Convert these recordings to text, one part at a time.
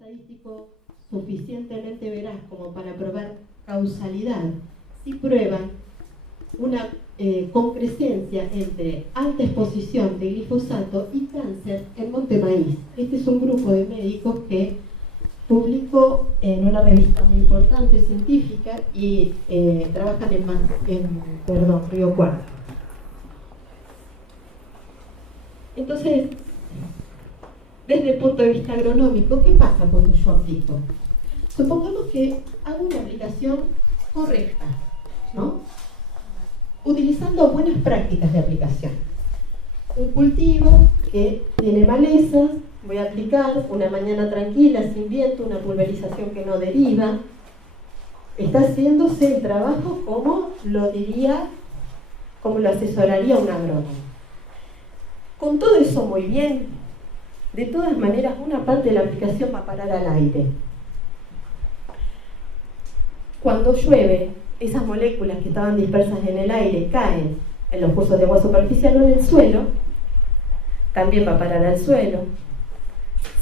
estadístico suficientemente veraz como para probar causalidad, sí prueban una concrescencia entre alta exposición de glifosato y cáncer en Montemaíz. Este es un grupo de médicos que publicó en una revista muy importante científica y trabajan en Río Cuarto. Entonces, desde el punto de vista agronómico, ¿qué pasa cuando yo aplico? Supongamos que hago una aplicación correcta, ¿no? Utilizando buenas prácticas de aplicación. Un cultivo que tiene malezas, voy a aplicar una mañana tranquila, sin viento, una pulverización que no deriva. Está haciéndose el trabajo como lo asesoraría un agrónomo. Con todo eso muy bien, de todas maneras una parte de la aplicación va a parar al aire. Cuando llueve, esas moléculas que estaban dispersas en el aire caen en los cursos de agua superficial o en el suelo, también va a parar al suelo.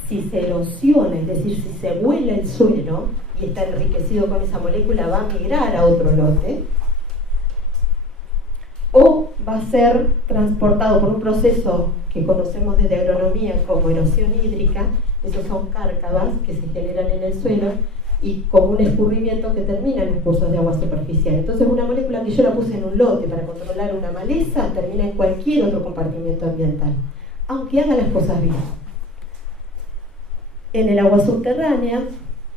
Si se erosiona, es decir, si se vuela el suelo y está enriquecido con esa molécula, va a migrar a otro lote, o va a ser transportado por un proceso que conocemos desde agronomía como erosión hídrica. Esos son cárcavas que se generan en el suelo y como un escurrimiento que termina en los cursos de agua superficial. Entonces una molécula que yo la puse en un lote para controlar una maleza termina en cualquier otro compartimiento ambiental, aunque haga las cosas bien. En el agua subterránea,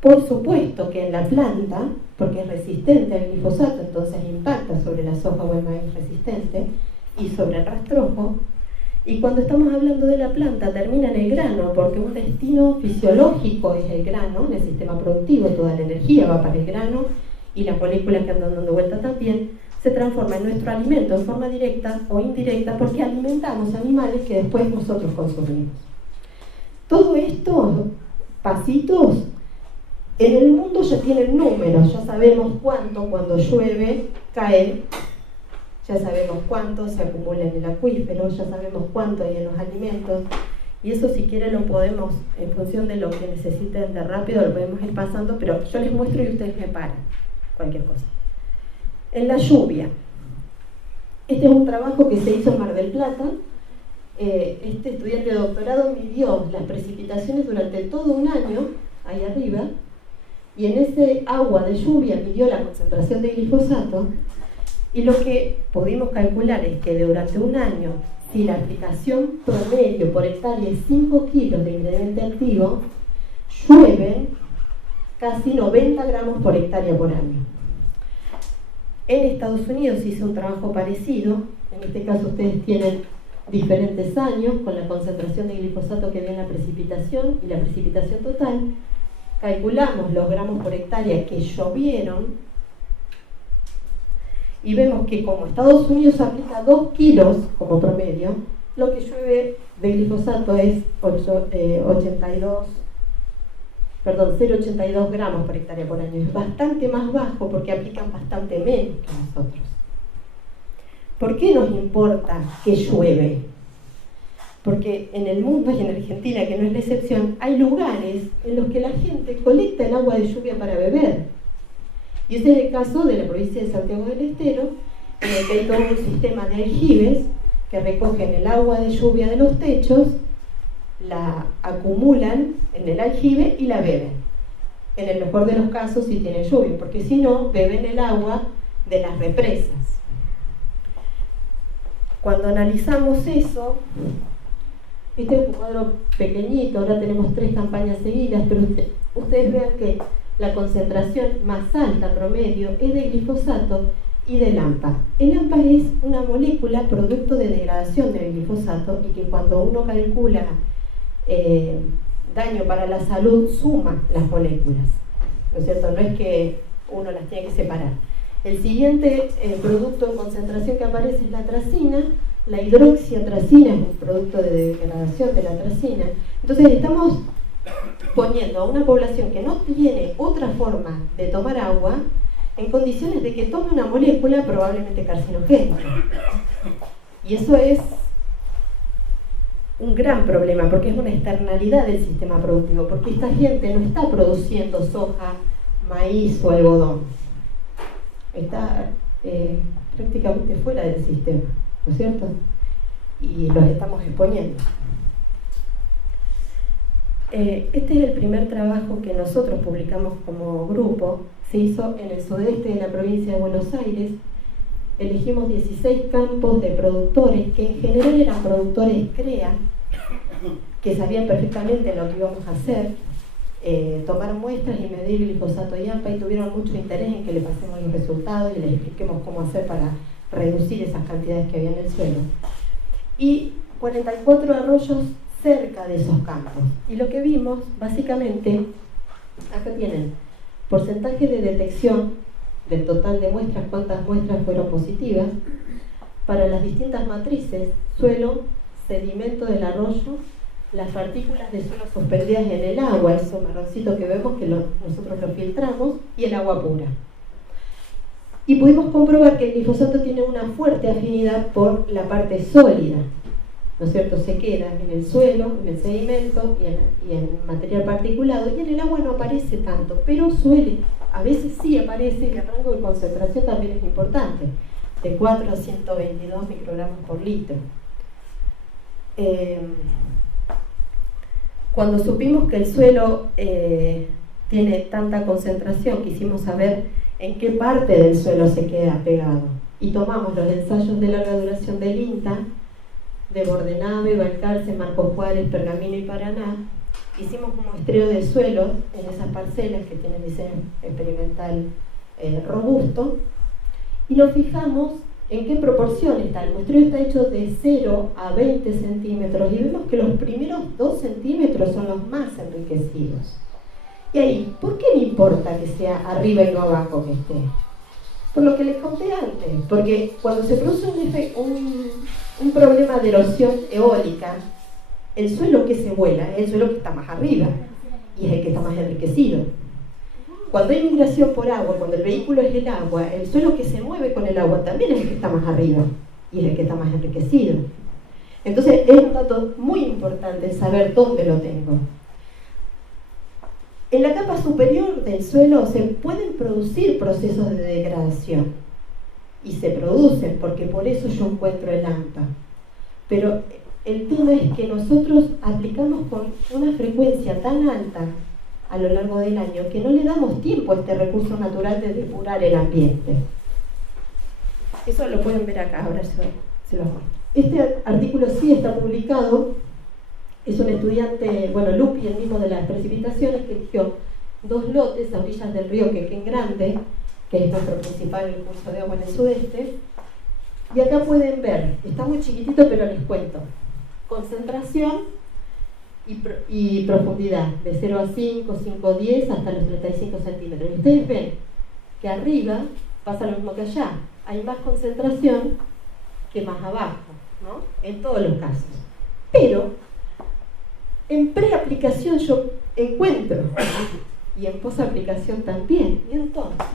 por supuesto que en la planta, porque es resistente al glifosato, entonces impacta sobre la soja o el maíz resistente y sobre el rastrojo. Y cuando estamos hablando de la planta, termina en el grano, porque un destino fisiológico es el grano, en el sistema productivo toda la energía va para el grano y las moléculas que andan dando vuelta también, se transforma en nuestro alimento en forma directa o indirecta porque alimentamos animales que después nosotros consumimos. Todo esto, pasitos, en el mundo ya tienen números, ya sabemos cuánto cuando llueve cae, ya sabemos cuánto se acumula en el acuífero, ya sabemos cuánto hay en los alimentos, y eso si quieren lo podemos, en función de lo que necesiten de rápido, lo podemos ir pasando, pero yo les muestro y ustedes me paran, cualquier cosa. En la lluvia, este es un trabajo que se hizo en Mar del Plata. Este estudiante de doctorado midió las precipitaciones durante todo un año, ahí arriba, y en ese agua de lluvia midió la concentración de glifosato, y lo que pudimos calcular es que durante un año, si la aplicación promedio por hectárea es 5 kilos de ingrediente activo, llueven casi 90 gramos por hectárea por año. En Estados Unidos se hizo un trabajo parecido, en este caso ustedes tienen diferentes años con la concentración de glifosato que había en la precipitación y la precipitación total. Calculamos los gramos por hectárea que llovieron y vemos que como Estados Unidos aplica 2 kilos como promedio, lo que llueve de glifosato es 0,82 gramos por hectárea por año. Es bastante más bajo porque aplican bastante menos que nosotros. ¿Por qué nos importa que llueve? Porque en el mundo y en Argentina, que no es la excepción, hay lugares en los que la gente colecta el agua de lluvia para beber. Y ese es el caso de la provincia de Santiago del Estero, en el que hay todo un sistema de aljibes que recogen el agua de lluvia de los techos, la acumulan en el aljibe y la beben. En el mejor de los casos si tienen lluvia, porque si no, beben el agua de las represas. Cuando analizamos eso, este es un cuadro pequeñito, ahora tenemos 3 campañas seguidas, pero ustedes vean que la concentración más alta promedio es de glifosato y del AMPA. El AMPA es una molécula producto de degradación del glifosato y que cuando uno calcula daño para la salud suma las moléculas, ¿no es cierto? No es que uno las tiene que separar. El siguiente producto en concentración que aparece es la atracina. La hidroxiatracina es un producto de degradación de la atracina. Entonces estamos poniendo a una población que no tiene otra forma de tomar agua en condiciones de que tome una molécula probablemente carcinogénica. Y eso es un gran problema, porque es una externalidad del sistema productivo, porque esta gente no está produciendo soja, maíz o algodón, está prácticamente fuera del sistema, ¿no es cierto? Y los estamos exponiendo. Este es el primer trabajo que nosotros publicamos como grupo. Se hizo en el sudeste de la provincia de Buenos Aires. Elegimos 16 campos de productores que en general eran productores CREA, que sabían perfectamente lo que íbamos a hacer, tomar muestras y medir glifosato y AMPA, y tuvieron mucho interés en que le pasemos los resultados y les expliquemos cómo hacer para reducir esas cantidades que había en el suelo. Y 44 arroyos cerca de esos campos. Y lo que vimos, básicamente, acá tienen porcentaje de detección del total de muestras, cuántas muestras fueron positivas, para las distintas matrices: suelo, sedimento del arroyo, las partículas de suelo suspendidas en el agua, esos marroncitos que vemos que nosotros los filtramos, y el agua pura. Y pudimos comprobar que el glifosato tiene una fuerte afinidad por la parte sólida, ¿no es cierto? Se queda en el suelo, en el sedimento y en material particulado, y en el agua no aparece tanto, pero a veces sí aparece, y el rango de concentración también es importante, de 4 a 122 microgramos por litro. Cuando supimos que el suelo tiene tanta concentración, quisimos saber en qué parte del suelo se queda pegado, y tomamos los ensayos de larga duración del INTA, de Bordenave, Balcarce, Marcos Juárez, Pergamino y Paraná. Hicimos un muestreo de suelo en esas parcelas que tienen diseño experimental robusto, y nos fijamos en qué proporción está. El muestreo está hecho de 0 a 20 centímetros, y vemos que los primeros 2 centímetros son los más enriquecidos. Y ahí, ¿por qué me importa que sea arriba y no abajo que esté? Por lo que les conté antes, porque cuando se produce un problema de erosión eólica, el suelo que se vuela es el suelo que está más arriba y es el que está más enriquecido. Cuando hay migración por agua, cuando el vehículo es el agua, el suelo que se mueve con el agua también es el que está más arriba y es el que está más enriquecido. Entonces es un dato muy importante saber dónde lo tengo. En la capa superior del suelo se pueden producir procesos de degradación, y se producen, porque por eso yo encuentro el AMPA. Pero el tema es que nosotros aplicamos con una frecuencia tan alta a lo largo del año que no le damos tiempo a este recurso natural de depurar el ambiente. Eso lo pueden ver acá, ahora se los muestro. Este artículo sí está publicado. Es un estudiante, bueno, Lupi, el mismo de las precipitaciones, que eligió 2 lotes a orillas del río Quequén Grande, que es nuestro principal curso de agua en el sudeste. Y acá pueden ver, está muy chiquitito pero les cuento, concentración y profundidad, de 0 a 5, 5 a 10, hasta los 35 centímetros. Y ustedes ven que arriba pasa lo mismo que allá, hay más concentración que más abajo, ¿no? En todos los casos. Pero en preaplicación yo encuentro, y en posaplicación también. Y entonces,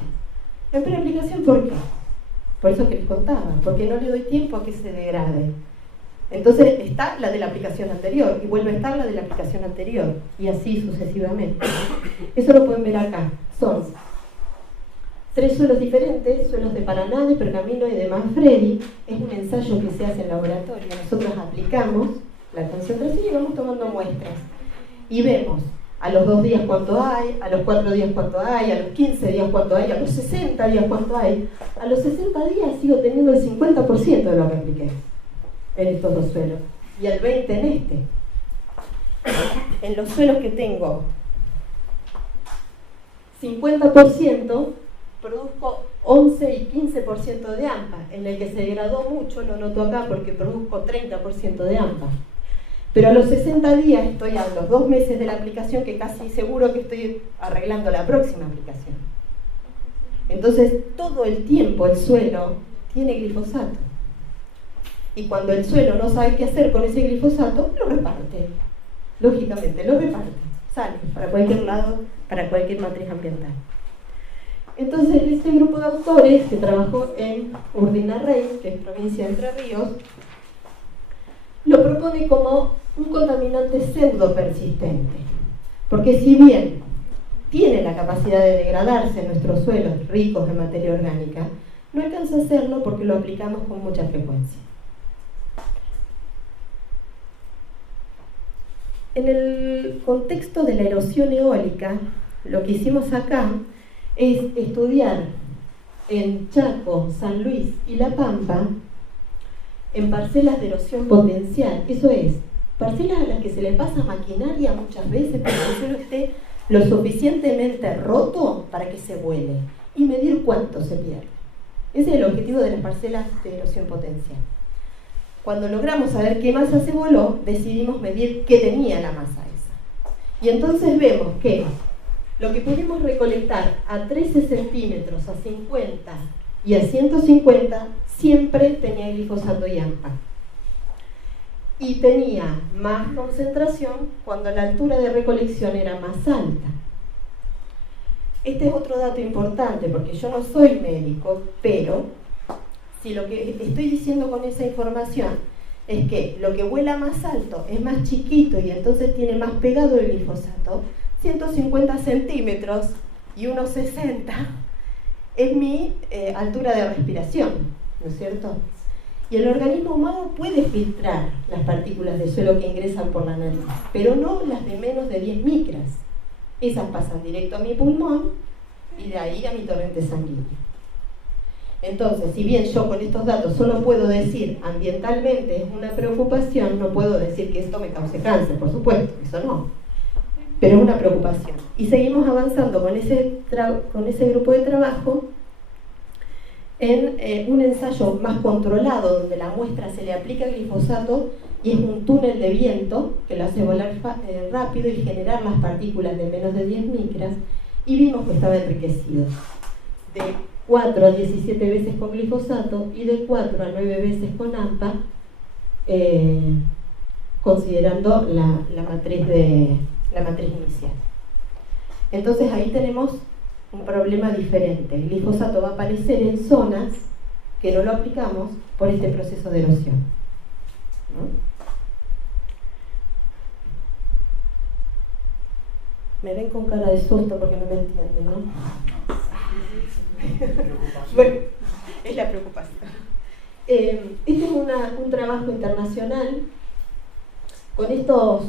en preaplicación, ¿por qué? Por eso que les contaba, porque no le doy tiempo a que se degrade. Entonces está la de la aplicación anterior, y vuelve a estar la de la aplicación anterior, y así sucesivamente. Eso lo pueden ver acá. Son 3 suelos diferentes, suelos de Paraná, de Pergamino y de Manfredi. Es un ensayo que se hace en laboratorio. Nosotros aplicamos la concentración y vamos tomando muestras. Y vemos a los 2 días cuánto hay, a los 4 días cuánto hay, a los 15 días cuánto hay, a los 60 días cuánto hay. A los 60 días sigo teniendo el 50% de lo que apliqué en estos 2 suelos. Y el 20% en este. En los suelos que tengo 50%, produzco 11 y 15% de AMPA. En el que se degradó mucho, lo noto acá porque produzco 30% de AMPA. Pero a los 60 días estoy a los 2 meses de la aplicación, que casi seguro que estoy arreglando la próxima aplicación. Entonces, todo el tiempo el suelo tiene glifosato. Y cuando el suelo no sabe qué hacer con ese glifosato, lo reparte. Lógicamente, lo reparte. Sale para cualquier lado, para cualquier matriz ambiental. Entonces, este grupo de autores que trabajó en Urdinarrey, que es provincia de Entre Ríos, lo propone como un contaminante pseudo persistente, porque si bien tiene la capacidad de degradarse en nuestros suelos ricos en materia orgánica, no alcanza a hacerlo porque lo aplicamos con mucha frecuencia. En el contexto de la erosión eólica, lo que hicimos acá es estudiar en Chaco, San Luis y La Pampa, en parcelas de erosión potencial, eso es, parcelas a las que se le pasa maquinaria muchas veces para que el suelo esté lo suficientemente roto para que se vuele, y medir cuánto se pierde. Ese es el objetivo de las parcelas de erosión potencial. Cuando logramos saber qué masa se voló, decidimos medir qué tenía la masa esa. Y entonces vemos que lo que pudimos recolectar a 13 centímetros, a 50 y a 150 siempre tenía glifosato y AMPA. Y tenía más concentración cuando la altura de recolección era más alta. Este es otro dato importante, porque yo no soy médico, pero si lo que estoy diciendo con esa información es que lo que vuela más alto es más chiquito y entonces tiene más pegado el glifosato, 150 centímetros y unos 60 es mi altura de respiración, ¿no es cierto? Y el organismo humano puede filtrar las partículas de suelo que ingresan por la nariz, pero no las de menos de 10 micras. Esas pasan directo a mi pulmón y de ahí a mi torrente sanguíneo. Entonces, si bien yo con estos datos solo puedo decir ambientalmente es una preocupación, no puedo decir que esto me cause cáncer, por supuesto, eso no. Pero es una preocupación. Y seguimos avanzando con ese grupo de trabajo en un ensayo más controlado, donde la muestra se le aplica glifosato y es un túnel de viento que lo hace volar rápido y generar las partículas de menos de 10 micras, y vimos que estaba enriquecido de 4 a 17 veces con glifosato y de 4 a 9 veces con AMPA, considerando la matriz inicial. Entonces ahí tenemos un problema diferente. El glifosato va a aparecer en zonas que no lo aplicamos por este proceso de erosión, ¿no? Me ven con cara de susto porque no me entienden, ¿no? Bueno, es la preocupación. Este es un trabajo internacional con estos,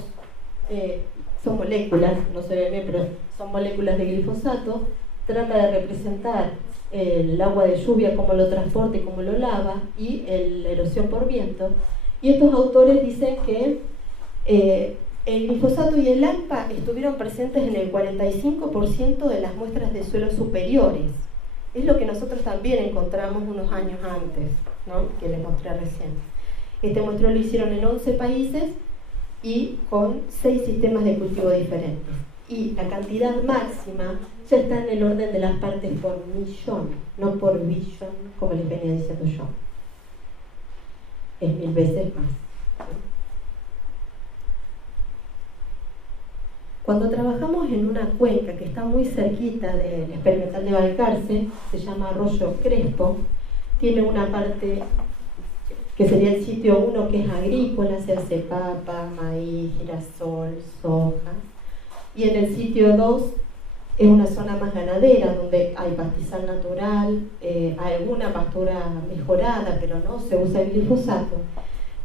son moléculas, no se ve bien, pero son moléculas de glifosato. Trata de representar el agua de lluvia, cómo lo transporta y cómo lo lava, y la erosión por viento. Y estos autores dicen que el glifosato y el AMPA estuvieron presentes en el 45% de las muestras de suelos superiores. Es lo que nosotros también encontramos unos años antes, ¿no? Que les mostré recién. Este muestreo lo hicieron en 11 países y con 6 sistemas de cultivo diferentes. Y la cantidad máxima ya está en el orden de las partes por millón, no por billón, como les venía diciendo yo. Es 1000 veces más. Cuando trabajamos en una cuenca que está muy cerquita del experimental de Balcarce, se llama Arroyo Crespo, tiene una parte que sería el sitio 1, que es agrícola, se hace papa, maíz, girasol, soja, y en el sitio 2 es una zona más ganadera, donde hay pastizal natural, hay alguna pastura mejorada, pero no se usa el glifosato.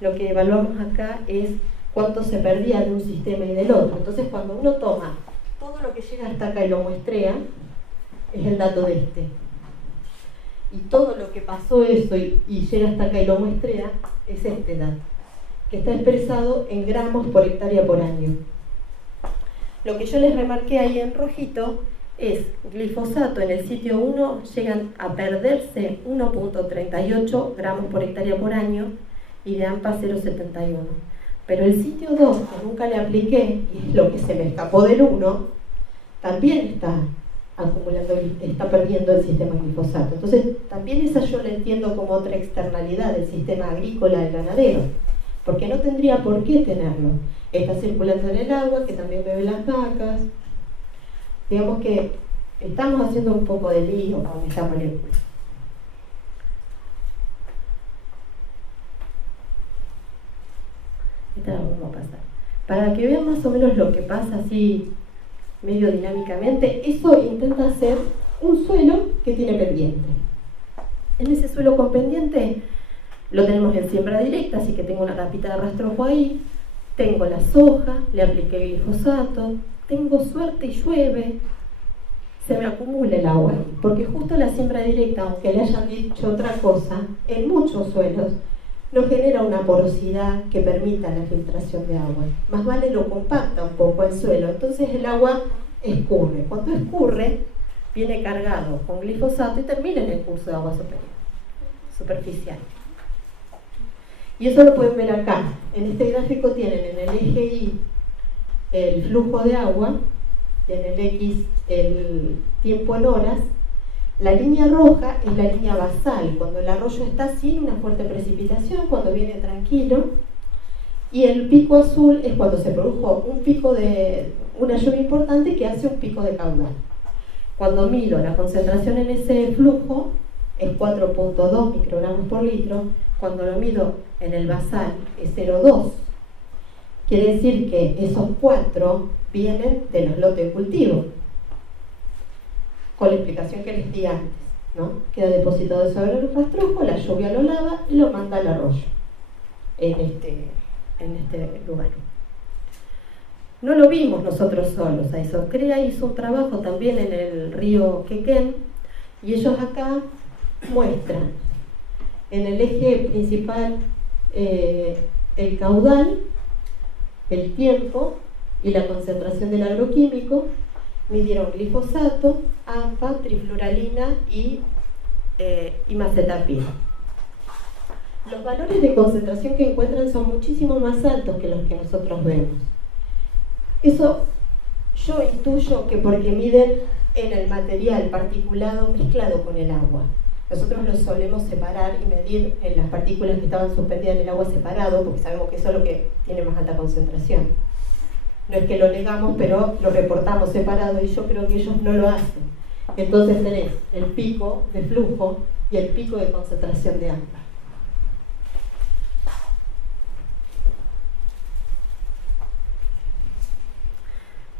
Lo que evaluamos acá es cuánto se perdía de un sistema y del otro. Entonces, cuando uno toma todo lo que llega hasta acá y lo muestrea, es el dato de este. Y todo lo que pasó eso y llega hasta acá y lo muestrea, es este dato, que está expresado en gramos por hectárea por año. Lo que yo les remarqué ahí en rojito es glifosato en el sitio 1 llegan a perderse 1.38 gramos por hectárea por año y de AMPA 0.71. Pero el sitio 2, que nunca le apliqué, y es lo que se me escapó del 1, también está acumulando, está perdiendo el sistema glifosato. Entonces, también esa yo la entiendo como otra externalidad del sistema agrícola del ganadero, porque no tendría por qué tenerlo. Está circulando en el agua, que también beben las vacas. Digamos que estamos haciendo un poco de lío con esta molécula. Para que vean más o menos lo que pasa así medio dinámicamente, eso intenta hacer un suelo que tiene pendiente. En ese suelo con pendiente lo tenemos en siembra directa, así que tengo una capita de rastrojo ahí, tengo la soja, le apliqué glifosato, tengo suerte y llueve, se me acumula el agua, porque justo la siembra directa, aunque le hayan dicho otra cosa, en muchos suelos no genera una porosidad que permita la filtración de agua. Más vale lo compacta un poco el suelo, entonces el agua escurre. Cuando escurre, viene cargado con glifosato y termina en el curso de agua superior, superficial. Y eso lo pueden ver acá. En este gráfico tienen en el eje Y el flujo de agua, y en el X el tiempo en horas. La línea roja es la línea basal, cuando el arroyo está sin una fuerte precipitación, cuando viene tranquilo. Y el pico azul es cuando se produjo un pico de una lluvia importante que hace un pico de caudal. Cuando mido la concentración en ese flujo es 4.2 microgramos por litro. Cuando lo mido en el basal es 0,2. Quiere decir que esos 4 vienen de los lotes de cultivo, con la explicación que les di antes, ¿no? Queda depositado sobre el rastrojo, la lluvia lo lava y lo manda al arroyo en este lugar. No lo vimos nosotros solos a eso. CREA hizo un trabajo también en el río Quequén, y ellos acá muestran en el eje principal el caudal, el tiempo y la concentración del agroquímico. Midieron glifosato, AMPA, trifluralina y imazepina. Los valores de concentración que encuentran son muchísimo más altos que los que nosotros vemos. Eso yo intuyo que porque miden en el material particulado mezclado con el agua. Nosotros lo solemos separar y medir en las partículas que estaban suspendidas en el agua separado, porque sabemos que eso es lo que tiene más alta concentración. No es que lo negamos, pero lo reportamos separado, y yo creo que ellos no lo hacen. Entonces tenés el pico de flujo y el pico de concentración de AMPA.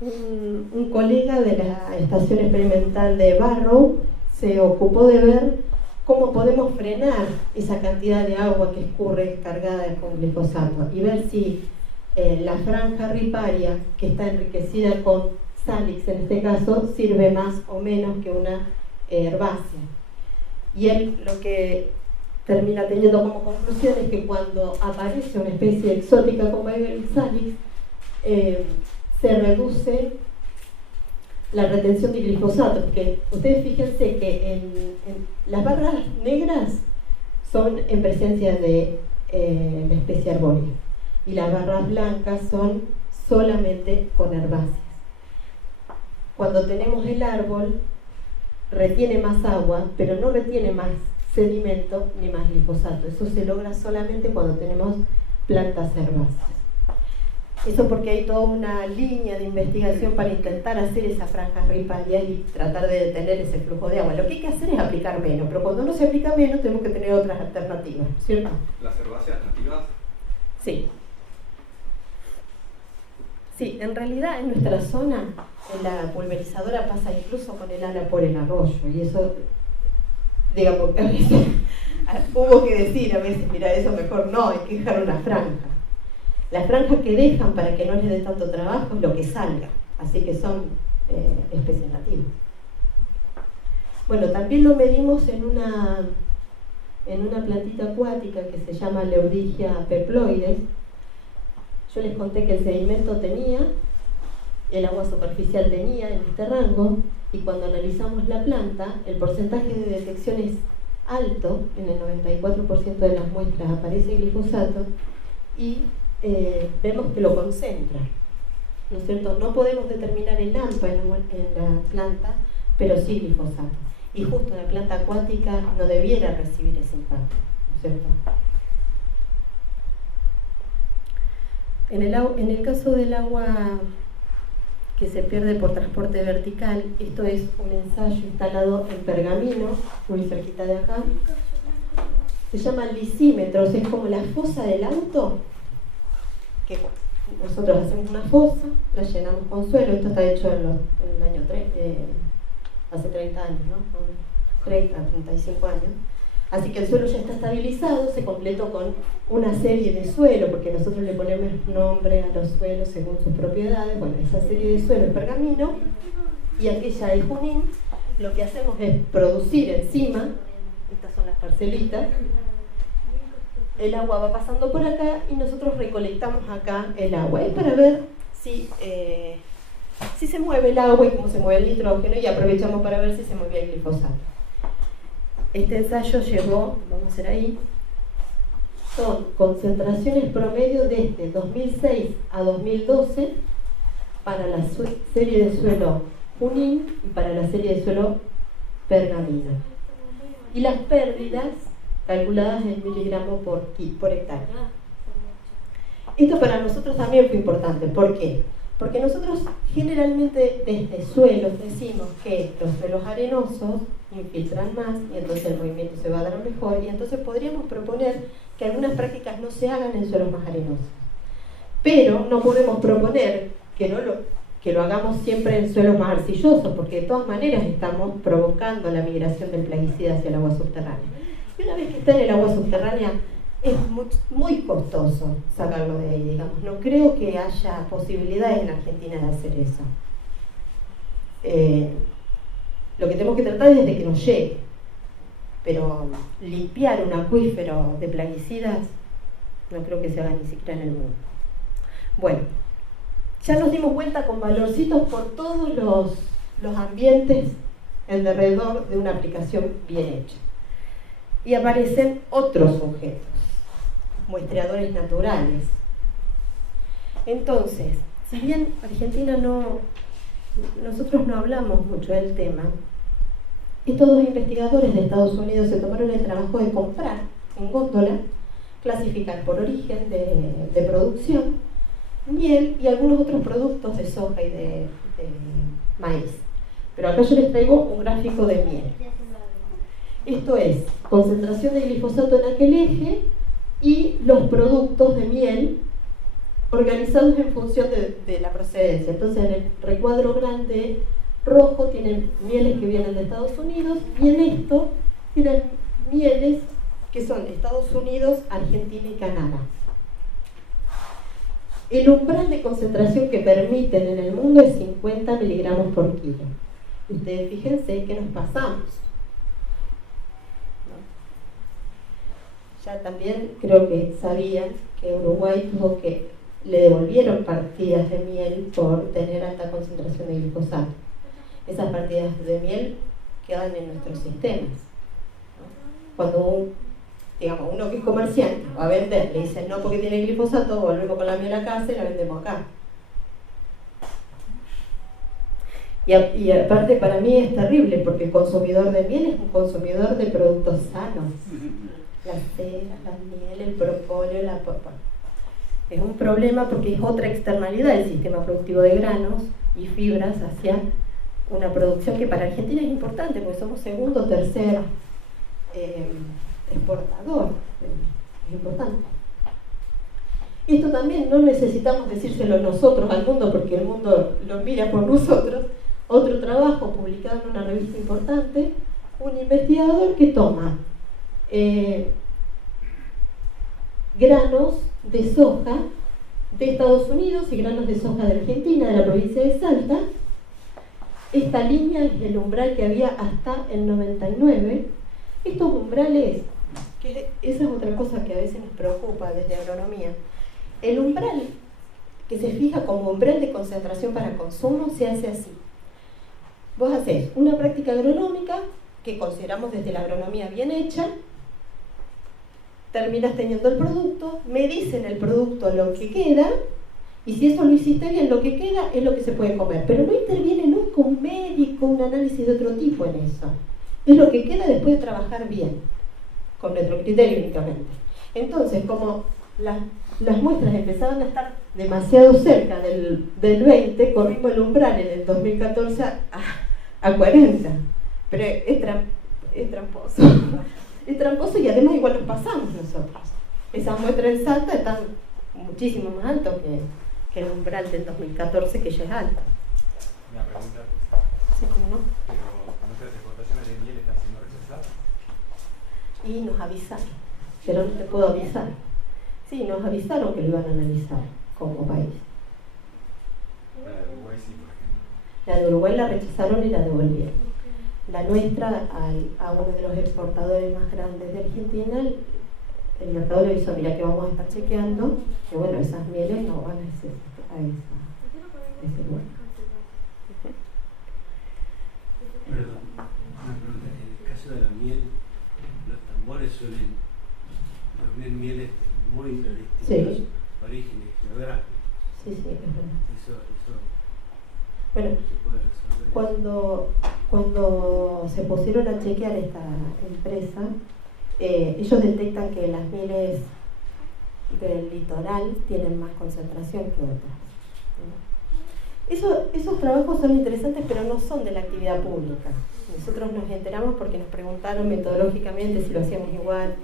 Un colega de la estación experimental de Barrow se ocupó de ver cómo podemos frenar esa cantidad de agua que escurre cargada con glifosato y ver si la franja riparia, que está enriquecida con Salix en este caso, sirve más o menos que una herbácea. Y él lo que termina teniendo como conclusión es que cuando aparece una especie exótica como el Salix, se reduce la retención de glifosato, porque ustedes fíjense que en las barras negras son en presencia de la especie arbórea, y las barras blancas son solamente con herbáceas. Cuando tenemos el árbol, retiene más agua, pero no retiene más sedimento ni más glifosato. Eso se logra solamente cuando tenemos plantas herbáceas. Eso porque hay toda una línea de investigación para intentar hacer esas franjas riparias y tratar de detener ese flujo de agua. Lo que hay que hacer es aplicar menos, pero cuando no se aplica menos tenemos que tener otras alternativas, ¿cierto? ¿Las herbáceas nativas? Sí. Sí, en realidad en nuestra zona la pulverizadora pasa incluso con el ala por el arroyo, y eso, digamos, a veces hubo que decir a veces, mira, eso mejor no, hay que dejar una franja. Las franjas que dejan para que no les dé tanto trabajo es lo que salga, así que son especies nativas. Bueno, también lo medimos en una plantita acuática que se llama Leurdigia peploides. Yo les conté que el sedimento tenía, el agua superficial tenía en este rango, y cuando analizamos la planta, el porcentaje de detección es alto, en el 94% de las muestras aparece glifosato, y vemos que lo concentra, ¿no es cierto? No podemos determinar el AMPA en la planta, pero sí glifosato. Y justo la planta acuática no debiera recibir ese impacto, ¿no es cierto? En el caso del agua que se pierde por transporte vertical, esto es un ensayo instalado en Pergamino, muy cerquita de acá. Se llaman lisímetros, es como la fosa del auto, que nosotros hacemos una fosa, la llenamos con suelo. Esto está hecho en el año hace 30 años, ¿no? 30, 35 años. Así que el suelo ya está estabilizado, se completó con una serie de suelos, porque nosotros le ponemos nombre a los suelos según sus propiedades. Bueno, esa serie de suelo es pergamino y aquella es junín. Lo que hacemos es producir encima, estas son las parcelitas, el agua va pasando por acá y nosotros recolectamos acá el agua. Es para ver si se mueve el agua y cómo se mueve el nitrógeno, y aprovechamos para ver si se movía el glifosato. Este ensayo llevó, vamos a hacer ahí, son concentraciones promedio desde 2006 a 2012 para la serie de suelo junín y para la serie de suelo pergamino. Y las pérdidas calculadas en miligramos por hectárea. Esto para nosotros también fue importante. ¿Por qué? Porque nosotros generalmente desde suelos decimos que los suelos arenosos infiltran más y entonces el movimiento se va a dar mejor, y entonces podríamos proponer que algunas prácticas no se hagan en suelos más arenosos. Pero no podemos proponer que lo hagamos siempre en suelos más arcillosos, porque de todas maneras estamos provocando la migración del plaguicida hacia el agua subterránea. Y una vez que está en el agua subterránea, es muy costoso sacarlo de ahí, digamos. No creo que haya posibilidades en Argentina de hacer eso. Lo que tenemos que tratar es de que nos llegue. Pero limpiar un acuífero de plaguicidas no creo que se haga ni siquiera en el mundo. Bueno, ya nos dimos cuenta con valorcitos por todos los ambientes alrededor de una aplicación bien hecha. Y aparecen otros sujetos, muestreadores naturales. Entonces, si bien Argentina nosotros no hablamos mucho del tema, estos dos investigadores de Estados Unidos se tomaron el trabajo de comprar en góndola, clasificar por origen de producción, miel y algunos otros productos de soja y de maíz. Pero acá yo les traigo un gráfico de miel. Esto es concentración de glifosato en aquel eje y los productos de miel organizados en función de la procedencia. Entonces en el recuadro grande rojo tienen mieles que vienen de Estados Unidos, y en esto tienen mieles que son Estados Unidos, Argentina y Canadá. El umbral de concentración que permiten en el mundo es 50 miligramos por kilo. Ustedes fíjense que nos pasamos. Ya también creo que sabían que Uruguay le devolvieron partidas de miel por tener alta concentración de glifosato. Esas partidas de miel quedan en nuestros sistemas, ¿no? Cuando uno que es comerciante va a vender, le dicen no porque tiene glifosato, volvemos con la miel a casa y la vendemos acá. Y aparte para mí es terrible, porque el consumidor de miel es un consumidor de productos sanos. La cera, la miel, el propóleo, la papa. Es un problema porque es otra externalidad del sistema productivo de granos y fibras hacia una producción que para Argentina es importante, porque somos segundo o tercer exportador. Es importante. Esto también no necesitamos decírselo nosotros al mundo, porque el mundo lo mira por nosotros. Otro trabajo publicado en una revista importante, un investigador que toma granos de soja de Estados Unidos y granos de soja de Argentina, de la provincia de Salta. Esta línea es el umbral que había hasta el 99. Estos umbrales, que esa es otra cosa que a veces nos preocupa desde agronomía, el umbral que se fija como umbral de concentración para consumo se hace así. Vos hacés una práctica agronómica que consideramos desde la agronomía bien hecha, terminas teniendo el producto, medís en el producto lo que queda, y si eso lo hiciste bien, lo que queda es lo que se puede comer. Pero no interviene nunca un médico, un análisis de otro tipo en eso. Es lo que queda después de trabajar bien, con nuestro criterio únicamente. Entonces, como las muestras empezaban a estar demasiado cerca del 20, corrimos el umbral en el 2014 a 40. Pero es tramposo. Es tramposo, y además igual nos pasamos nosotros. Esas muestras en Salta están muchísimo más altas que el umbral del 2014, que ya es alto. Una pregunta. Sí, ¿cómo no? Pero nuestras exportaciones de miel están siendo rechazadas. Y nos avisaron, pero no te puedo avisar. Sí, nos avisaron que lo iban a analizar como país. La de Uruguay sí, por ejemplo. La de Uruguay la rechazaron y la devolvieron. La nuestra, a uno de los exportadores más grandes de Argentina, el mercado le hizo, mira que vamos a estar chequeando, que bueno, esas mieles no van a ese lugar. Perdón, una pregunta. En el caso de la miel, los tambores suelen reunir mieles de muy distintos orígenes geográficos. Sí, es verdad. Eso bueno, se puede resolver. Cuando se pusieron a chequear esta empresa, ellos detectan que las mieles del litoral tienen más concentración que otras. Esos trabajos son interesantes, pero no son de la actividad pública. Nosotros nos enteramos porque nos preguntaron metodológicamente si lo hacíamos igual.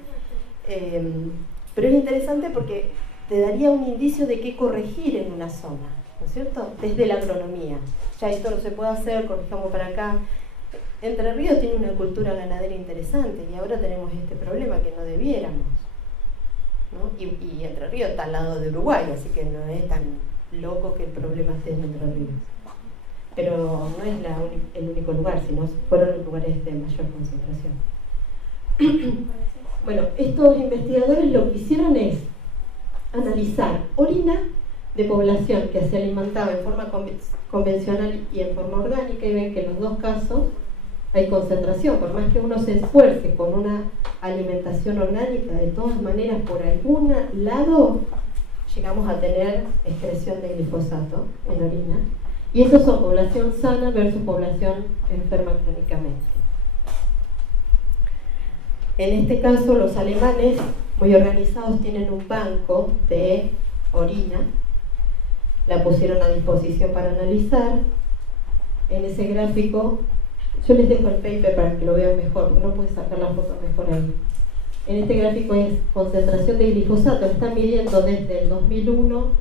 Pero es interesante porque te daría un indicio de qué corregir en una zona, ¿no es cierto? Desde la agronomía. Ya esto no se puede hacer, corrijamos para acá. Entre Ríos tiene una cultura ganadera interesante y ahora tenemos este problema que no debiéramos, ¿no? Y Entre Ríos está al lado de Uruguay, así que no es tan loco que el problema esté en Entre Ríos. Pero no es el único lugar, sino fueron los lugares de mayor concentración. Bueno, estos investigadores lo que hicieron es analizar orina de población que se alimentaba en forma convencional y en forma orgánica, y ven que en los dos casos hay concentración. Por más que uno se esfuerce con una alimentación orgánica, de todas maneras por algún lado llegamos a tener excreción de glifosato en orina, y eso son población sana versus población enferma crónicamente. En este caso los alemanes, muy organizados, tienen un banco de orina, la pusieron a disposición para analizar. En ese gráfico, yo les dejo el paper para que lo vean mejor, porque no puede sacar la foto mejor ahí. En este gráfico es concentración de glifosato, están midiendo desde el 2001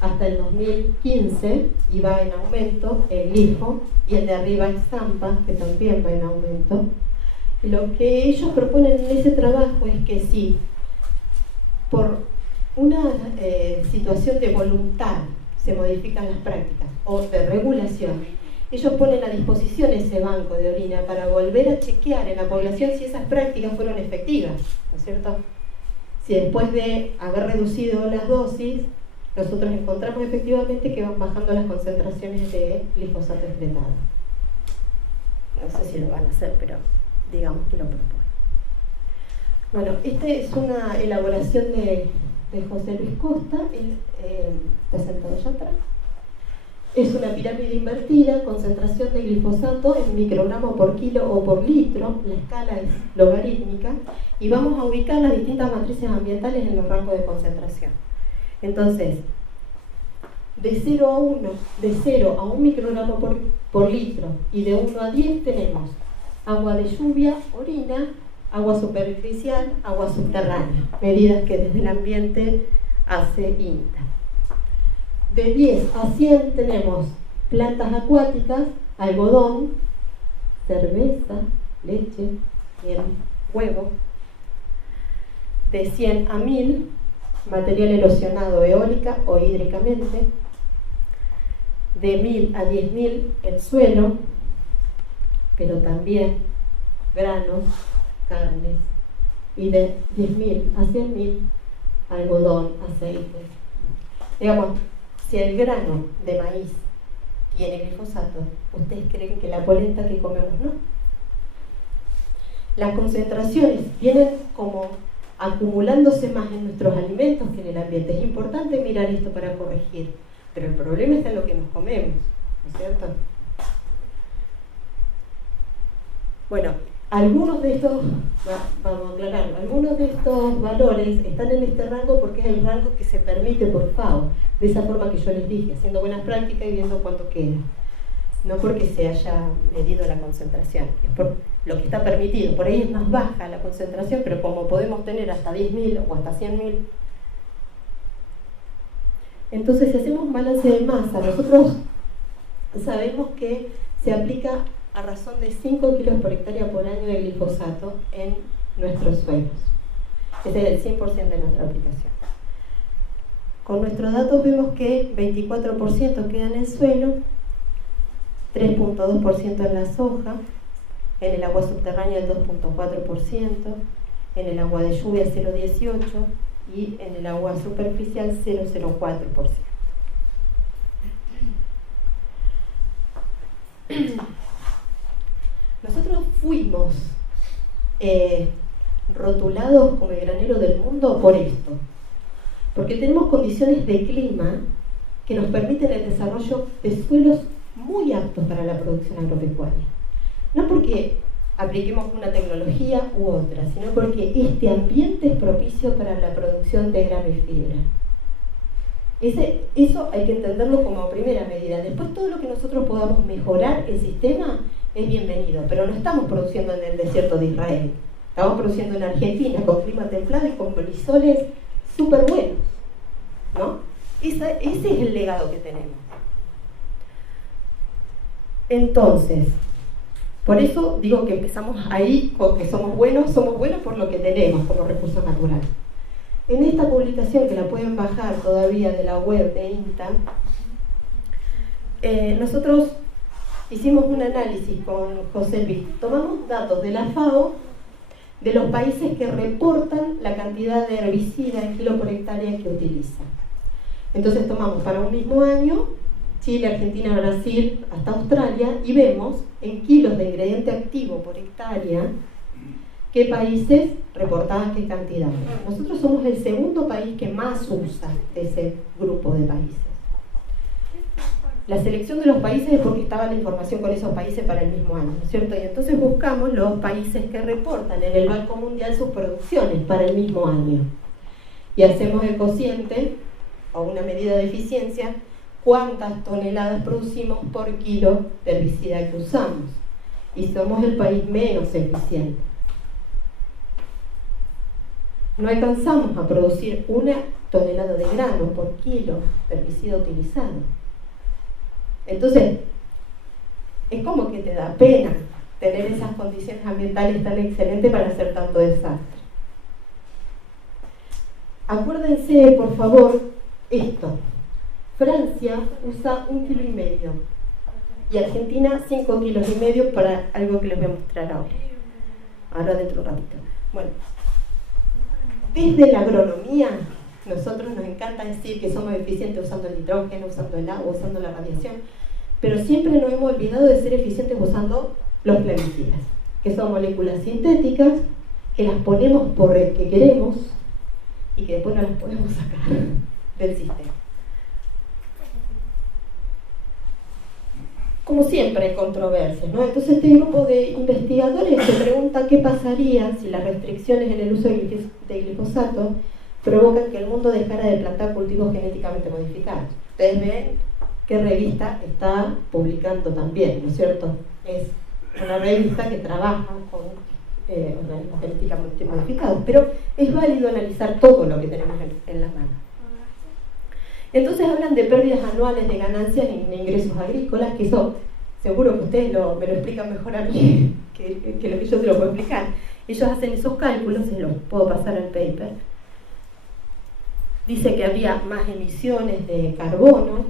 hasta el 2015 y va en aumento el glifo, y el de arriba es Zampa, que también va en aumento. Lo que ellos proponen en ese trabajo es que si por una situación de voluntad se modifican las prácticas o de regulación, ellos ponen a disposición ese banco de orina para volver a chequear en la población si esas prácticas fueron efectivas, ¿no es cierto? Si después de haber reducido las dosis, nosotros encontramos efectivamente que van bajando las concentraciones de glifosato excretado. No sé si lo van a hacer, pero digamos que lo proponen. Bueno, esta es una elaboración de José Luis Costa, está sentado allá atrás. Es una pirámide invertida, concentración de glifosato en microgramos por kilo o por litro, la escala es logarítmica, y vamos a ubicar las distintas matrices ambientales en los rangos de concentración. Entonces, de 0 a 1 microgramo por litro, y de 1 a 10 tenemos agua de lluvia, orina, agua superficial, agua subterránea, medidas que desde el ambiente hace INTA. De 10 a 100 tenemos plantas acuáticas, algodón, cerveza, leche, miel, huevo. De 100 a 1000, material erosionado eólica o hídricamente. De 1000 a 10.000, el suelo, pero también granos, carnes. Y de 10.000 a 100.000, algodón, aceite. Digamos, si el grano de maíz tiene glifosato, ¿ustedes creen que la polenta que comemos no? Las concentraciones vienen como acumulándose más en nuestros alimentos que en el ambiente. Es importante mirar esto para corregir, pero el problema está en lo que nos comemos, ¿no es cierto? Bueno, algunos de estos, vamos a aclararlo, algunos de estos valores están en este rango porque es el rango que se permite por FAO, de esa forma que yo les dije, haciendo buenas prácticas y viendo cuánto queda. No porque se haya medido la concentración, es por lo que está permitido. Por ahí es más baja la concentración, pero como podemos tener hasta 10.000 o hasta 100.000, Entonces, si hacemos un balance de masa, nosotros sabemos que se aplica a razón de 5 kilos por hectárea por año de glifosato en nuestros suelos. Ese es el 100% de nuestra aplicación. Con nuestros datos vemos que 24% queda en el suelo, 3.2% en la soja, en el agua subterránea el 2.4%, en el agua de lluvia 0.18% y en el agua superficial 0.04%. Nosotros fuimos rotulados como el granero del mundo por esto, porque tenemos condiciones de clima que nos permiten el desarrollo de suelos muy aptos para la producción agropecuaria. No porque apliquemos una tecnología u otra, sino porque este ambiente es propicio para la producción de grano y fibra. Eso hay que entenderlo como primera medida. Después todo lo que nosotros podamos mejorar el sistema es bienvenido, pero no estamos produciendo en el desierto de Israel. Estamos produciendo en Argentina con clima templado y con brisoles súper buenos, ¿no? Ese es el legado que tenemos. Entonces, por eso digo que empezamos ahí con que somos buenos por lo que tenemos como recursos naturales. En esta publicación, que la pueden bajar todavía de la web de INTA, nosotros hicimos un análisis con José Luis. Tomamos datos de la FAO de los países que reportan la cantidad de herbicida en kilo por hectárea que utilizan. Entonces tomamos para un mismo año Chile, Argentina, Brasil, hasta Australia, y vemos en kilos de ingrediente activo por hectárea qué países reportaban qué cantidad. Nosotros somos el segundo país que más usa de ese grupo de países. La selección de los países es porque estaba la información con esos países para el mismo año, ¿no es cierto? Y entonces buscamos los países que reportan en el Banco Mundial sus producciones para el mismo año. Y hacemos el cociente, o una medida de eficiencia, cuántas toneladas producimos por kilo de herbicida que usamos. Y somos el país menos eficiente. No alcanzamos a producir 1 tonelada de grano por kilo de herbicida utilizado. Entonces, es como que te da pena tener esas condiciones ambientales tan excelentes para hacer tanto desastre. Acuérdense, por favor, esto. Francia usa 1,5 kilos y Argentina 5,5 kilos para algo que les voy a mostrar ahora dentro de un ratito. Bueno, desde la agronomía, nosotros nos encanta decir que somos eficientes usando el nitrógeno, usando el agua, usando la radiación, pero siempre nos hemos olvidado de ser eficientes usando los plaguicidas, que son moléculas sintéticas, que las ponemos por el que queremos y que después no las podemos sacar del sistema. Como siempre hay controversias, ¿no? Entonces este grupo de investigadores se pregunta qué pasaría si las restricciones en el uso de glifosato provocan que el mundo dejara de plantar cultivos genéticamente modificados. Ustedes ven qué revista está publicando también, ¿no es cierto? Es una revista que trabaja con organismos genéticamente modificados, pero es válido analizar todo lo que tenemos en las manos. Entonces hablan de pérdidas anuales de ganancias en ingresos agrícolas, que eso seguro que ustedes me lo explican mejor a mí que lo que yo se lo puedo explicar. Ellos hacen esos cálculos, se los puedo pasar al paper. Dice que había más emisiones de carbono,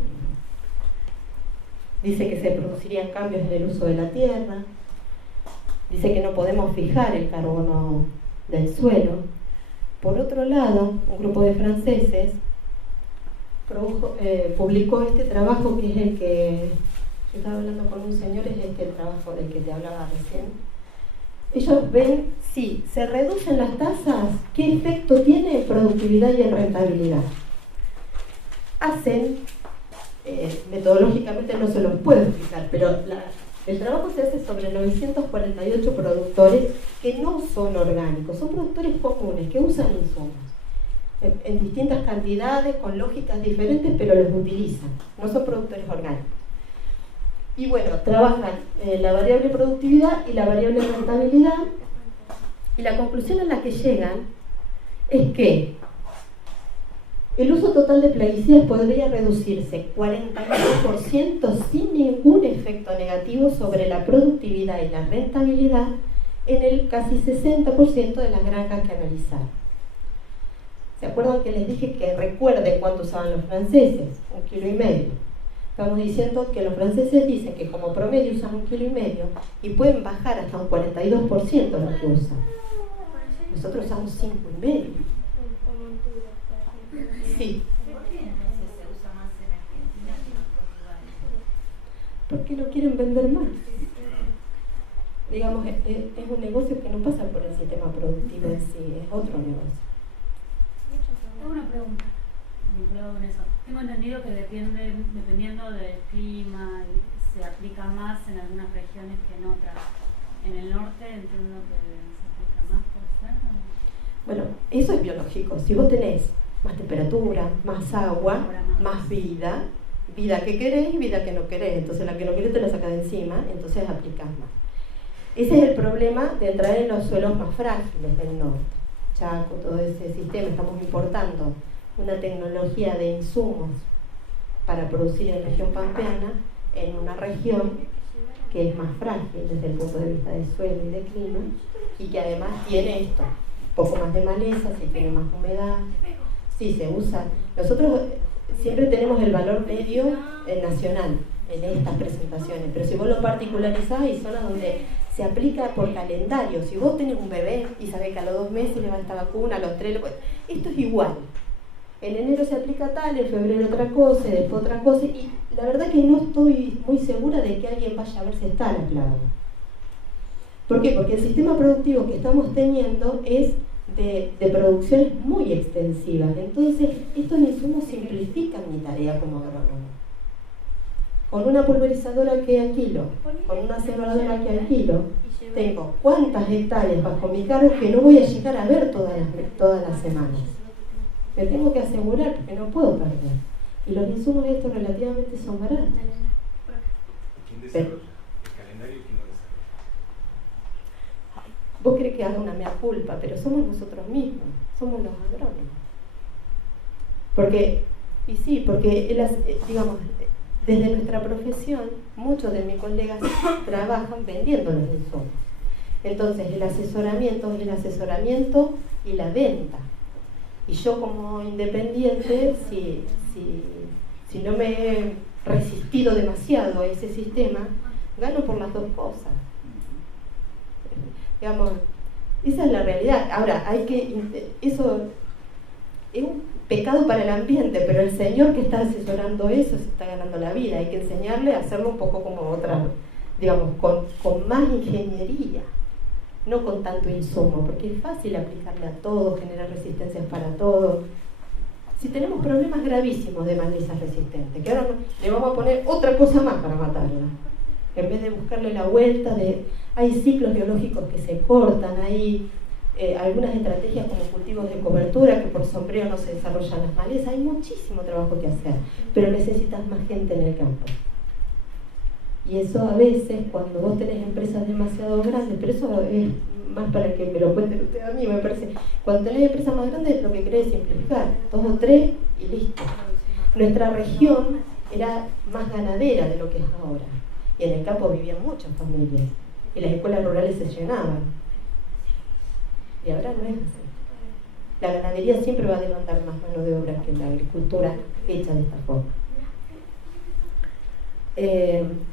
dice que se producirían cambios en el uso de la tierra, dice que no podemos fijar el carbono del suelo. Por otro lado, un grupo de franceses publicó este trabajo, que es el que yo estaba hablando con un señor, es este el trabajo del que te hablaba recién. Ellos ven si se reducen las tasas, qué efecto tiene en productividad y en rentabilidad. Hacen, metodológicamente no se los puedo explicar, pero el trabajo se hace sobre 948 productores que no son orgánicos, son productores comunes que usan insumos en distintas cantidades, con lógicas diferentes, pero los utilizan, no son productores orgánicos. Y bueno, trabajan la variable productividad y la variable rentabilidad, y la conclusión a la que llegan es que El uso total de plaguicidas podría reducirse 49% sin ningún efecto negativo sobre la productividad y la rentabilidad en el casi 60% de las granjas que analizaron. ¿Se acuerdan que les dije que recuerden cuánto usaban los franceses? 1,5 kilos. Estamos diciendo que los franceses dicen que como promedio usan 1,5 kilos y pueden bajar hasta un 42% lo que usan. Nosotros usamos 5,5 kilos. Sí. ¿Por qué entonces se usa más en Argentina que en otros lugares? Porque no quieren vender más. Digamos, es un negocio que no pasa por el sistema productivo en sí, es otro negocio. Tengo una pregunta vinculada con eso. Tengo entendido que dependiendo del clima, se aplica más en algunas regiones que en otras. En el norte entiendo que se aplica más, ¿puede ser? Bueno, eso es biológico. Si vos tenés más temperatura, más agua, más vida que querés y vida que no querés. Entonces la que no querés te la sacas de encima, entonces aplicás más. Ese es el problema de entrar en los suelos más frágiles del norte. Chaco, todo ese sistema, estamos importando una tecnología de insumos para producir en región pampeana en una región que es más frágil desde el punto de vista del suelo y del clima y que además tiene esto, un poco más de maleza, si tiene más humedad, sí se usa. Nosotros siempre tenemos el valor medio nacional en estas presentaciones, pero si vos lo particularizás hay zonas donde se aplica por calendario. Si vos tenés un bebé y sabés que a los 2 meses le va esta vacuna, a los 3, esto es igual. En enero se aplica tal, en febrero otra cosa, después otra cosa, y la verdad que no estoy muy segura de que alguien vaya a ver si está la plaga. ¿Por qué? Porque el sistema productivo que estamos teniendo es de producciones muy extensivas. Entonces, estos insumos simplifican mi tarea como agrónomo. Con una pulverizadora que a kilo, con una sembradora que a kilo, tengo cuántas hectáreas bajo mi cargo que no voy a llegar a ver todas las semanas. Me tengo que asegurar porque no puedo perder. Y los insumos de estos relativamente son baratos. ¿Quién desarrolla? ¿El calendario quién lo desarrolla? Vos crees que haga una mea culpa, pero somos nosotros mismos, somos los agrónomos. Porque digamos, desde nuestra profesión, muchos de mis colegas trabajan vendiendo los insumos. Entonces, el asesoramiento es el asesoramiento y la venta. Y yo como independiente, si no me he resistido demasiado a ese sistema, gano por las dos cosas. Digamos, esa es la realidad. Ahora, eso es un pecado para el ambiente, pero el señor que está asesorando eso se está ganando la vida. Hay que enseñarle a hacerlo un poco como otra, digamos, con más ingeniería. No con tanto insumo, porque es fácil aplicarle a todo, generar resistencias para todo. Si tenemos problemas gravísimos de malezas resistentes, que ahora le vamos a poner otra cosa más para matarla, en vez de buscarle la vuelta, hay ciclos biológicos que se cortan, hay algunas estrategias como cultivos de cobertura, que por sombreo no se desarrollan las malezas, hay muchísimo trabajo que hacer, pero necesitas más gente en el campo. Y eso a veces, cuando vos tenés empresas demasiado grandes, pero eso es más para que me lo cuenten ustedes a mí, me parece. Cuando tenés empresas más grandes, lo que querés es simplificar, 2 o 3 y listo. Nuestra región era más ganadera de lo que es ahora. Y en el campo vivían muchas familias. Y las escuelas rurales se llenaban. Y ahora no es así. La ganadería siempre va a demandar más mano de obra que la agricultura hecha de esta forma.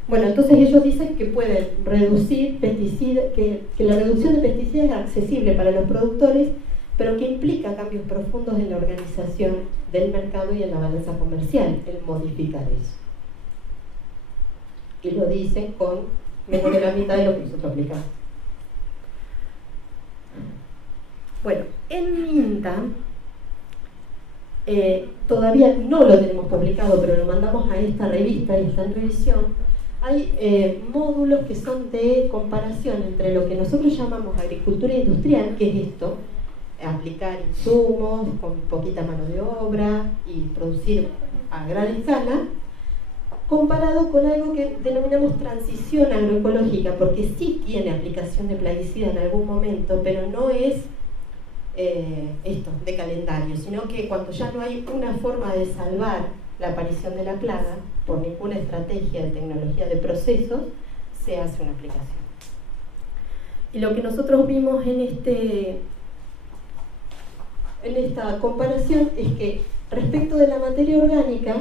Bueno, entonces ellos dicen que pueden reducir pesticidas, que la reducción de pesticidas es accesible para los productores, pero que implica cambios profundos en la organización del mercado y en la balanza comercial, el modificar eso. Y lo dicen con menos de la mitad de lo que nosotros aplicamos. Bueno, en MINTA todavía no lo tenemos publicado, pero lo mandamos a esta revista y está en revisión. Hay módulos que son de comparación entre lo que nosotros llamamos agricultura industrial, que es esto, aplicar insumos con poquita mano de obra y producir a gran escala, comparado con algo que denominamos transición agroecológica, porque sí tiene aplicación de plaguicida en algún momento, pero no es esto de calendario, sino que cuando ya no hay una forma de salvar la aparición de la plaga por ninguna estrategia de tecnología de procesos, se hace una aplicación. Y lo que nosotros vimos en esta comparación es que respecto de la materia orgánica,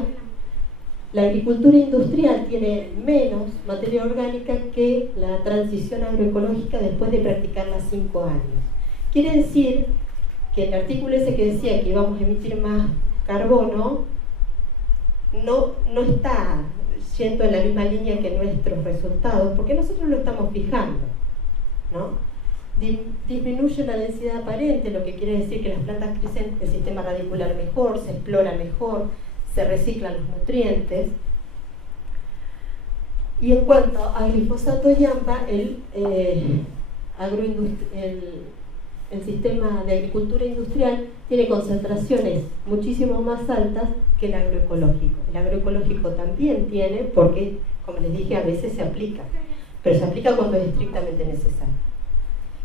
la agricultura industrial tiene menos materia orgánica que la transición agroecológica después de practicarla 5 años. Quiere decir que el artículo ese que decía que íbamos a emitir más carbono no está yendo en la misma línea que nuestros resultados, porque nosotros lo estamos fijando, ¿no? Disminuye la densidad aparente, lo que quiere decir que las plantas crecen el sistema radicular mejor, se explora mejor, se reciclan los nutrientes. Y en cuanto a glifosato y AMPA, el sistema de agricultura industrial tiene concentraciones muchísimo más altas que el agroecológico. El agroecológico también tiene, porque, como les dije, a veces se aplica, pero se aplica cuando es estrictamente necesario.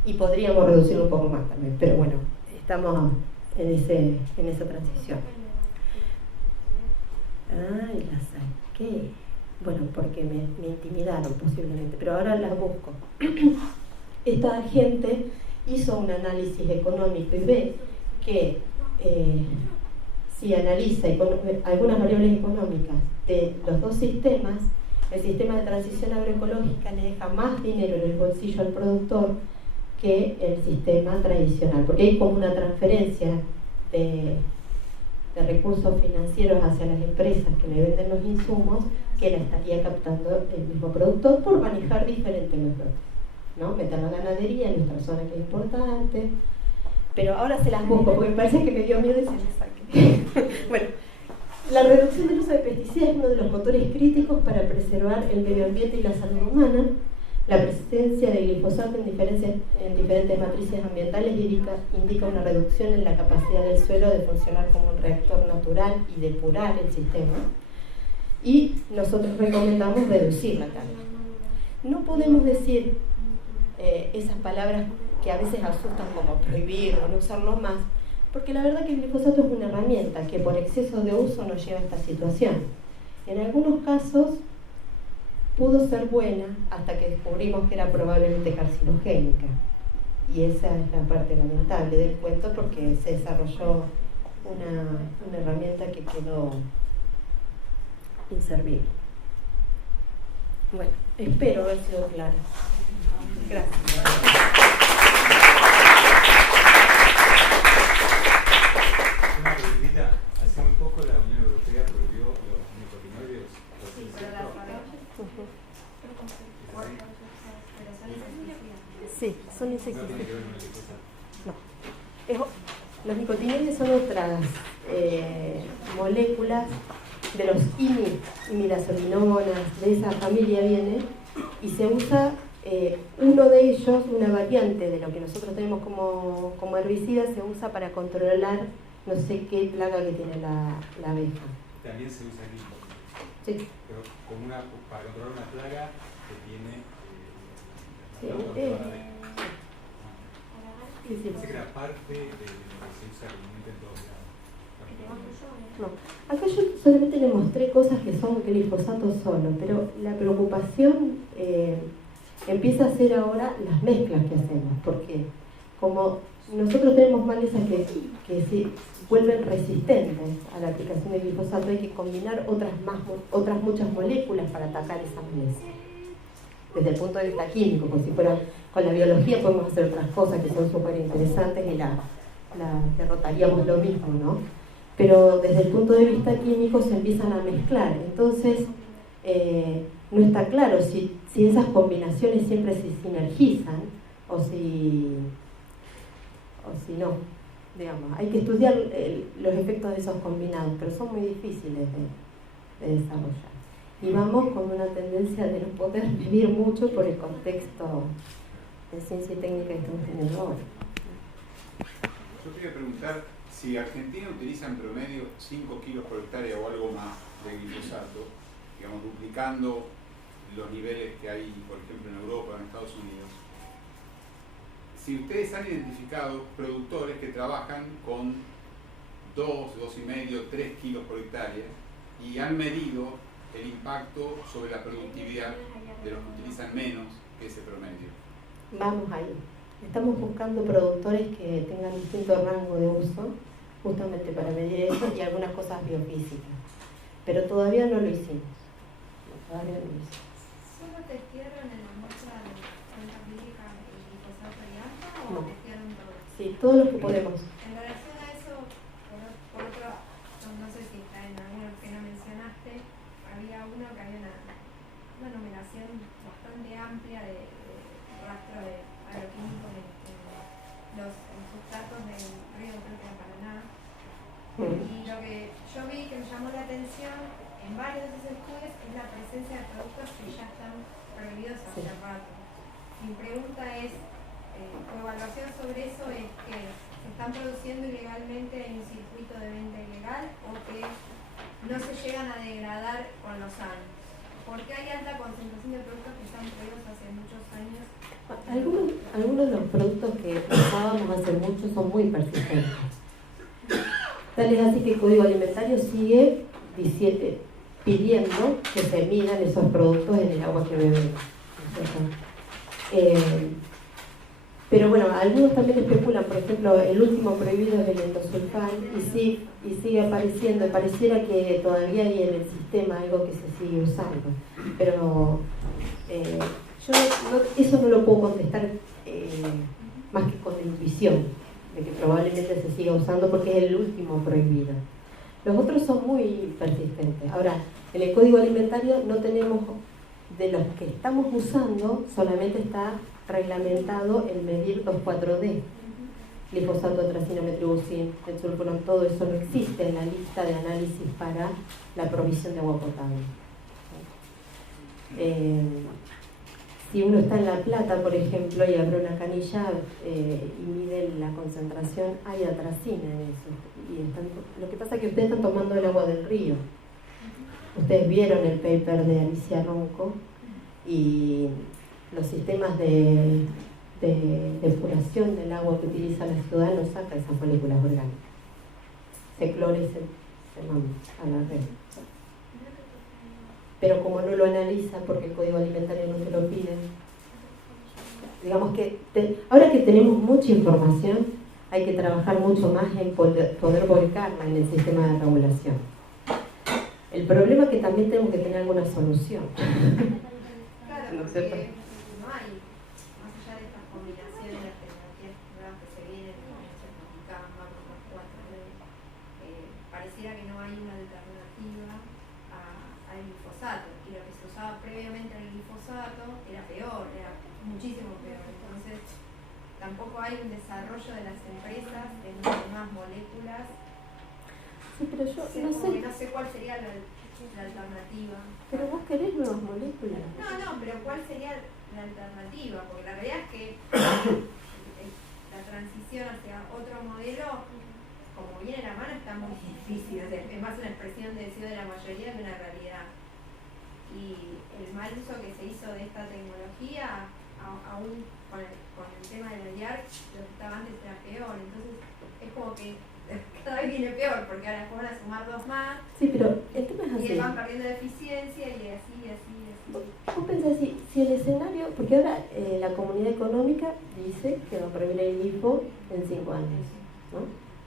Y podríamos reducirlo un poco más también, pero bueno, estamos en esa transición. Ay, la saqué. Bueno, porque me intimidaron posiblemente, pero ahora las busco. Esta gente hizo un análisis económico y ve que si analiza algunas variables económicas de los dos sistemas, el sistema de transición agroecológica le deja más dinero en el bolsillo al productor que el sistema tradicional, porque hay como una transferencia de recursos financieros hacia las empresas que le venden los insumos que la estaría captando el mismo productor por manejar diferentes métodos, ¿no? Meter la ganadería en nuestra zona que es importante, pero ahora se las busco porque me parece que me dio miedo y se las saqué. Bueno, la reducción del uso de pesticidas es uno de los motores críticos para preservar el medio ambiente y la salud humana. La presencia de glifosato en diferentes matrices ambientales indica una reducción en la capacidad del suelo de funcionar como un reactor natural y depurar el sistema. Y nosotros recomendamos reducir la carga. No podemos decir esas palabras que a veces asustan como prohibir o no usarlo más, porque la verdad que el glifosato es una herramienta que por exceso de uso nos lleva a esta situación. En algunos casos pudo ser buena hasta que descubrimos que era probablemente carcinogénica. Y esa es la parte lamentable del cuento, porque se desarrolló una herramienta que quedó inservible. Bueno, espero haber sido clara. Gracias. Una preguntita. Hace muy poco la Unión Europea prohibió los nicotinoides. Sí, son insecticidas. No. Los nicotinoides son otras moléculas de los imidazolinonas, de esa familia viene, y se usa uno de ellos, una variante de lo que nosotros tenemos como herbicida, se usa para controlar no sé qué plaga que tiene la abeja. También se usa aquí. Sí. Pero para controlar una plaga que tiene Sí, sí. Pensé que era parte de lo que se usa comúnmente en todos lados. No, acá yo solamente le mostré cosas que son glifosato solo, pero la preocupación empieza a ser ahora las mezclas que hacemos, porque como nosotros tenemos malezas que se vuelven resistentes a la aplicación de glifosato, hay que combinar otras muchas moléculas para atacar esa maleza. Desde el punto de vista químico, porque si fuera con la biología podemos hacer otras cosas que son súper interesantes y la derrotaríamos lo mismo, ¿no? Pero desde el punto de vista químico se empiezan a mezclar, entonces no está claro si esas combinaciones siempre se sinergizan o si no, digamos. Hay que estudiar los efectos de esos combinados, pero son muy difíciles de desarrollar. Y vamos con una tendencia de no poder medir mucho por el contexto de ciencia y técnica que estamos teniendo ahora. Yo quería preguntar si Argentina utiliza en promedio 5 kilos por hectárea o algo más de glifosato, digamos, duplicando los niveles que hay, por ejemplo, en Europa o en Estados Unidos. si ustedes han identificado productores que trabajan con 2, 2,5, 3 kilos por hectárea y han medido el impacto sobre la productividad de los que utilizan menos que ese promedio. Vamos ahí. Estamos buscando productores que tengan distinto rango de uso, justamente para medir eso y algunas cosas biofísicas. Pero todavía no lo hicimos. Todavía no lo hicimos. ¿Solo testearon en la muestra de cuenta hídrica y glifosato y alfa o No. testearon todo? Sí, todo lo que podemos. En relación a eso, por otro, no sé si está en alguno que no mencionaste, había uno que había una numeración bastante amplia de rastro de agroquímicos en sus datos del río, creo que era Paraná. Y lo que yo vi que me llamó la atención en varios de esos estudios es la presencia de productos que ya están prohibidos hace rato. Mi pregunta es, tu evaluación sobre eso es que se están produciendo ilegalmente en un circuito de venta ilegal o que no se llegan a degradar con los años. Porque hay alta concentración de productos que están prohibidos hace muchos años. Algunos de los productos que usábamos hace mucho son muy persistentes. Tal es así que el Código Alimentario sigue pidiendo que se midan esos productos en el agua que bebemos. Pero bueno, algunos también especulan, por ejemplo, el último prohibido es el endosulfán y sigue apareciendo, pareciera que todavía hay en el sistema algo que se sigue usando. Pero yo eso no lo puedo contestar más que con la intuición de que probablemente se siga usando porque es el último prohibido. Los otros son muy persistentes. Ahora, en el Código Alimentario no tenemos, de los que estamos usando, solamente está reglamentado el medir 2,4-D. Glifosato, atracina, metribuzin, sulfonol, todo eso no existe en la lista de análisis para la provisión de agua potable. Si uno está en La Plata, por ejemplo, y abre una canilla y mide la concentración, hay atracina en eso. Lo que pasa es que ustedes están tomando el agua del río. Ustedes vieron el paper de Alicia Ronco y los sistemas de depuración del agua que utiliza la ciudad no saca esas moléculas orgánicas. Se clora y se manda a la red. Pero como no lo analiza porque el Código Alimentario no te lo pide, digamos que ahora que tenemos mucha información, hay que trabajar mucho más en poder volcarla en el sistema de regulación. El problema es que también tenemos que tener alguna solución. Claro, ¿No es porque cierto? no hay, más allá de estas combinaciones de las tecnologías nuevas que se vienen, pareciera que no hay una alternativa al glifosato, y lo que se usaba previamente al glifosato era peor, era muchísimo peor. Entonces, tampoco hay un desarrollo de las empresas de nuevas moléculas. Sí, pero yo no sé cuál sería la alternativa. Pero vos querés nuevas moléculas. No, pero ¿cuál sería la alternativa? Porque la realidad es que la transición hacia otro modelo, como viene la mano, está muy difícil. O sea, es más una expresión de deseo de la mayoría que una realidad. Y el mal uso que se hizo de esta tecnología, aún con el tema de la IARC, lo que estaba antes era peor. Entonces, es como que cada vez viene peor, porque ahora después van a sumar 2 más. Sí, pero el tema es así. Y van perdiendo de eficiencia y así. Vos pensás si el escenario, porque ahora la comunidad económica dice que va a prohibir el glifo en 5 años, ¿no?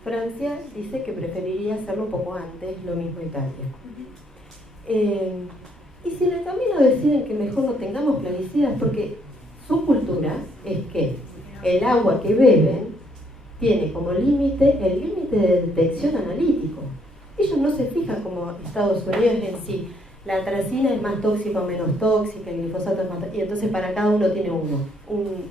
Francia dice que preferiría hacerlo un poco antes, lo mismo Italia. Y si en el camino deciden que mejor no tengamos plaguicidas, porque su cultura es que el agua que beben tiene como límite el límite de detección analítico. Ellos no se fijan como Estados Unidos en si la atracina es más tóxica o menos tóxica, el glifosato es más tóxico, y entonces para cada uno tiene un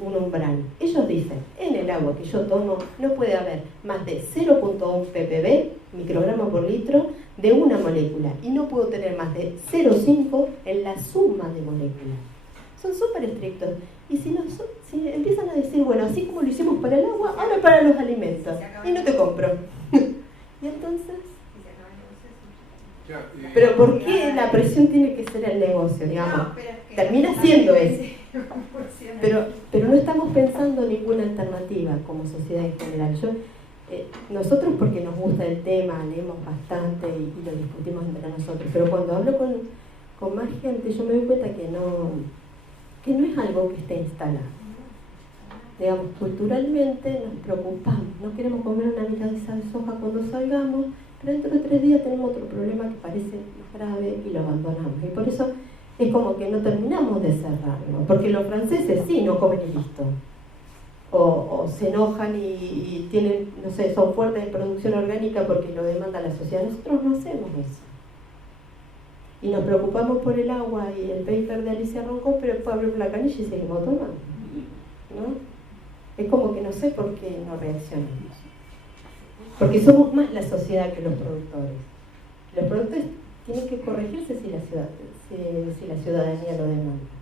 umbral. Ellos dicen, en el agua que yo tomo no puede haber más de 0.1 ppb, microgramos por litro, de una molécula, y no puedo tener más de 0.5 en la suma de moléculas. Son súper estrictos. Y si empiezan a decir, bueno, así como lo hicimos para el agua, ahora para los alimentos, y no te compro. Y entonces... Pero ¿por qué la presión tiene que ser el negocio? Digamos, pero es que termina siendo ese. pero no estamos pensando ninguna alternativa como sociedad en general. Nosotros porque nos gusta el tema, leemos bastante y lo discutimos entre nosotros, pero cuando hablo con más gente yo me doy cuenta que no es algo que esté instalado. Digamos, culturalmente nos preocupamos, no queremos comer una milanesa de soja cuando salgamos, pero dentro de 3 días tenemos otro problema que parece más grave y lo abandonamos. Y por eso es como que no terminamos de cerrarlo, porque los franceses sí no comen y listo. O se enojan y tienen, no sé, son fuertes en producción orgánica porque lo demanda la sociedad. Nosotros no hacemos eso. Y nos preocupamos por el agua y el paper de Alicia Ronco, pero después abrimos la canilla y seguimos tomando, ¿no? Es como que no sé por qué no reaccionamos. Porque somos más la sociedad que los productores. Los productores tienen que corregirse si la ciudadanía lo demanda.